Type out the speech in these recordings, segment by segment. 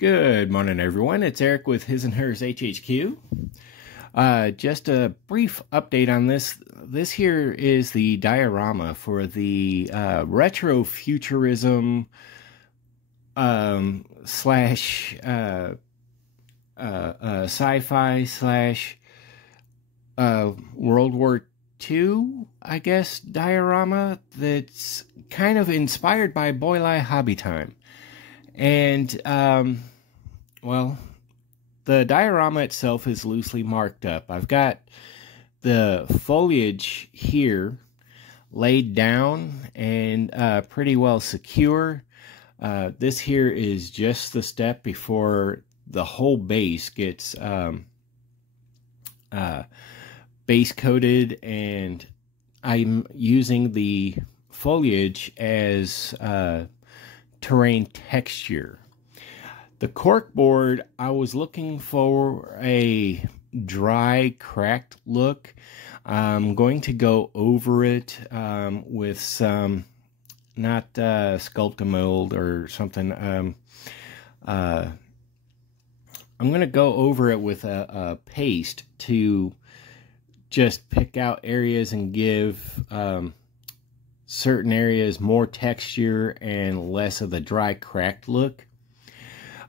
Good morning, everyone. It's Eric with His&Hers HHQ. Just a brief update on this. This here is the diorama for the Retro-Futurism slash sci-fi slash World War II, I guess, diorama that's kind of inspired by Boylai Hobby Time. And, well, the diorama itself is loosely marked up. I've got the foliage here laid down and pretty well secure. This here is just the step before the whole base gets base coated, and I'm using the foliage as terrain texture. The cork board, I was looking for a dry, cracked look. I'm going to go over it with some, not Sculptamold or something. I'm going to go over it with a paste to just pick out areas and give certain areas more texture and less of the dry, cracked look.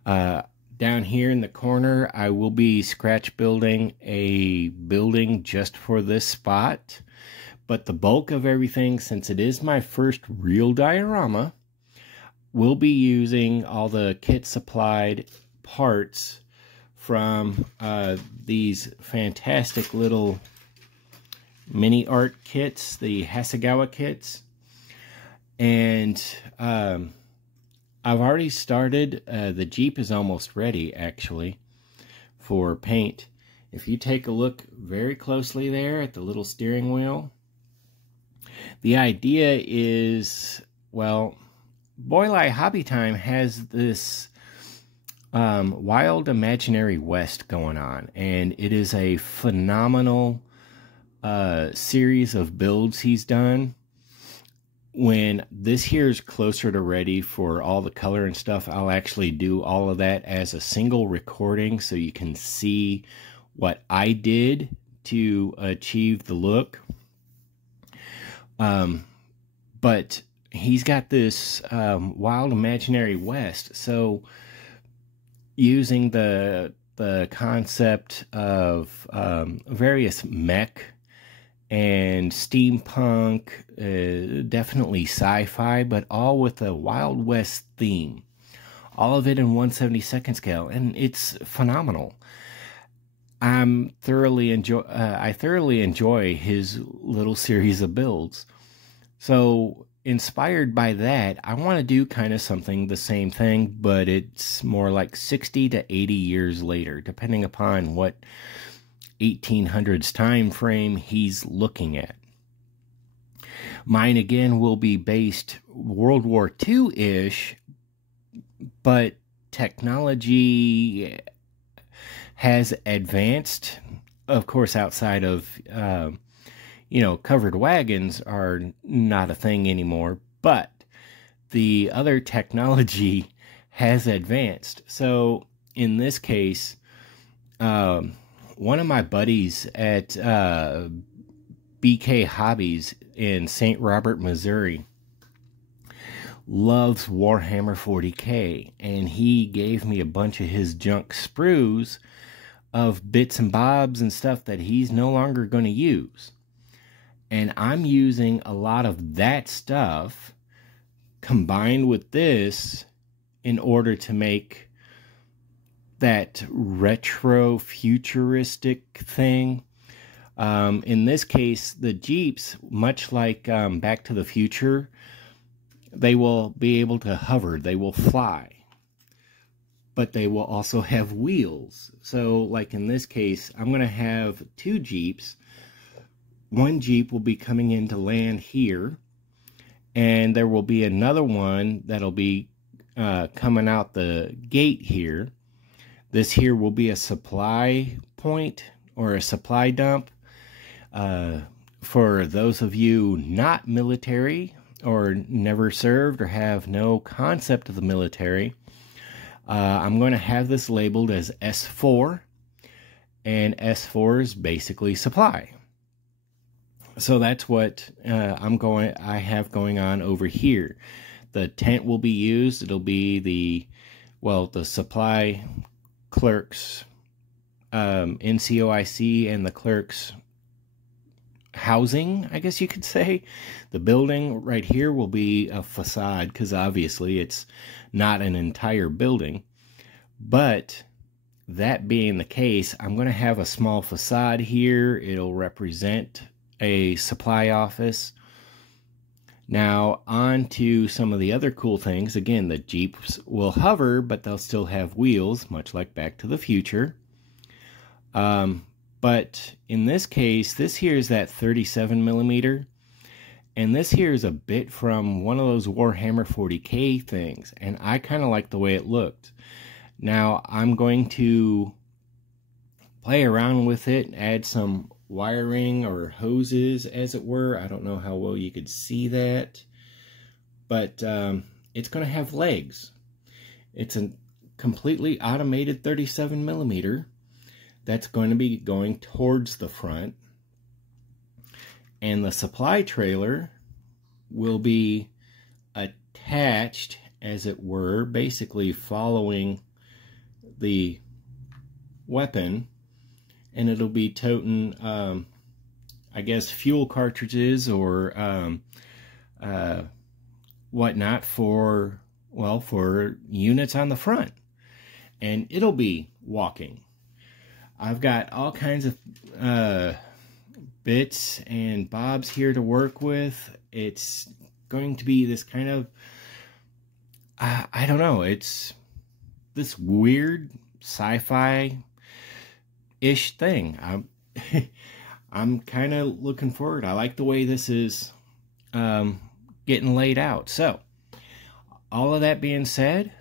Down here in the corner, I will be scratch building a building just for this spot. But the bulk of everything, since it is my first real diorama, we'll be using all the kit supplied parts from these fantastic little mini art kits, the Hasegawa kits. And I've already started. The Jeep is almost ready, actually, for paint. If you take a look very closely there at the little steering wheel, the idea is, well, Boylai Hobby Time has this wild imaginary west going on, and it is a phenomenal series of builds he's done. When this here is closer to ready for all the color and stuff, I'll actually do all of that as a single recording so you can see what I did to achieve the look. But he's got this wild imaginary west, so using the concept of various mech and steampunk, definitely sci-fi, but all with a Wild West theme. All of it in 1/72 scale, and it's phenomenal. I thoroughly enjoy his little series of builds. So, inspired by that, I want to do kind of something the same thing, but it's more like 60 to 80 years later, depending upon what 1800s time frame he's looking at. Mine again will be based World War II-ish, but technology has advanced. Of course, outside of covered wagons are not a thing anymore, but the other technology has advanced. So in this case, one of my buddies at BK Hobbies in St. Robert, Missouri, loves Warhammer 40K, and he gave me a bunch of his junk sprues of bits and bobs and stuff that he's no longer going to use. And I'm using a lot of that stuff combined with this in order to make that retro-futuristic thing. In this case, the Jeeps, much like Back to the Future, they will be able to hover, they will fly, but they will also have wheels. So, like in this case, I'm going to have two Jeeps. One Jeep will be coming in to land here, and there will be another one that'll be coming out the gate here. This here will be a supply point or a supply dump. For those of you not military or never served or have no concept of the military, I'm going to have this labeled as S4, and S4 is basically supply. So that's what I have going on over here. The tent will be used. It'll be the supply clerks, NCOIC, and the clerks housing, I guess you could say. The building right here will be a facade, because obviously it's not an entire building. But that being the case, I'm going to have a small facade here. It'll represent a supply office. Now, on to some of the other cool things. Again, the Jeeps will hover, but they'll still have wheels, much like Back to the Future. But in this case, this here is that 37 millimeter. And this here is a bit from one of those Warhammer 40K things. And I kind of like the way it looked. Now, I'm going to play around with it, add some wiring or hoses, as it were. I don't know how well you could see that. But it's going to have legs. It's a completely automated 37 millimeter. That's going to be going towards the front. And the supply trailer will be attached, as it were, basically following the weapon. And it'll be toting, I guess, fuel cartridges or whatnot for units on the front. And it'll be walking. I've got all kinds of bits and bobs here to work with. It's going to be this kind of, I don't know, it's this weird sci-fi-ish thing. I'm kind of looking forward. I like the way this is getting laid out. So, all of that being said,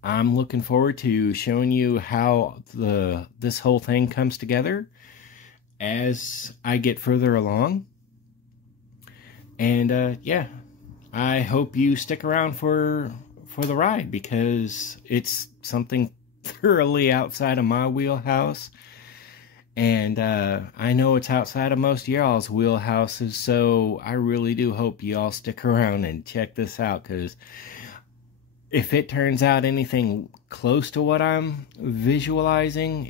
I'm looking forward to showing you how this whole thing comes together as I get further along. And yeah, I hope you stick around for the ride, because it's something thoroughly outside of my wheelhouse. And I know it's outside of most of y'all's wheelhouses, so I really do hope y'all stick around and check this out, because if it turns out anything close to what I'm visualizing,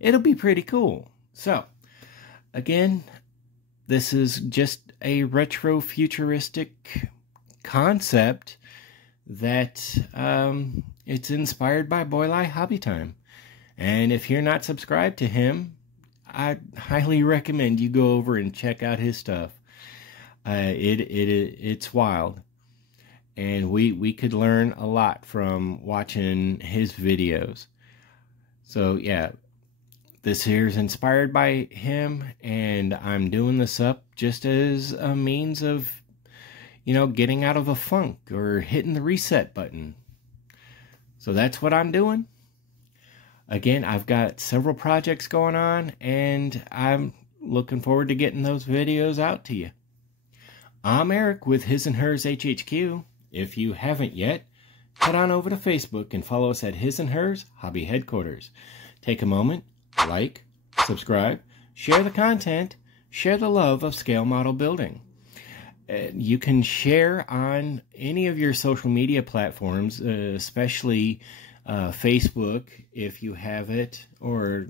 it'll be pretty cool. So, again, this is just a retro-futuristic concept that it's inspired by Boylai Hobby Time. And if you're not subscribed to him, I highly recommend you go over and check out his stuff. It's wild. And we could learn a lot from watching his videos. So yeah, this here is inspired by him, and I'm doing this up just as a means of, getting out of a funk or hitting the reset button. So that's what I'm doing. Again, I've got several projects going on, and I'm looking forward to getting those videos out to you. I'm Eric with His&Hers HHQ. If you haven't yet, head on over to Facebook and follow us at His&Hers Hobby Headquarters. Take a moment, like, subscribe, share the content, share the love of scale model building. You can share on any of your social media platforms, especially Facebook if you have it, or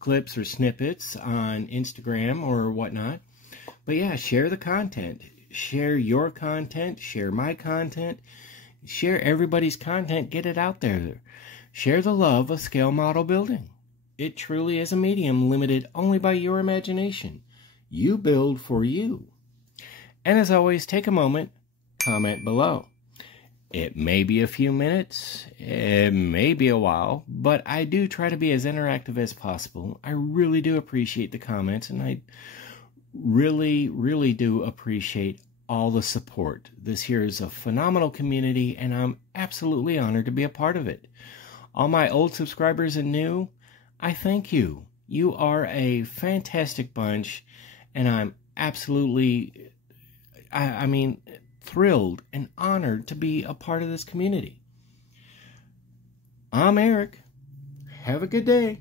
clips or snippets on Instagram or whatnot. But yeah, share the content. Share your content, share my content, share everybody's content, get it out there. Share the love of scale model building. It truly is a medium limited only by your imagination. You build for you. And as always, take a moment, comment below. It may be a few minutes, it may be a while, but I do try to be as interactive as possible. I really do appreciate the comments, and I really, really do appreciate all the support. This here is a phenomenal community, and I'm absolutely honored to be a part of it. All my old subscribers and new, I thank you. You are a fantastic bunch, and I'm absolutely, I mean, thrilled and honored to be a part of this community. I'm Eric. Have a good day.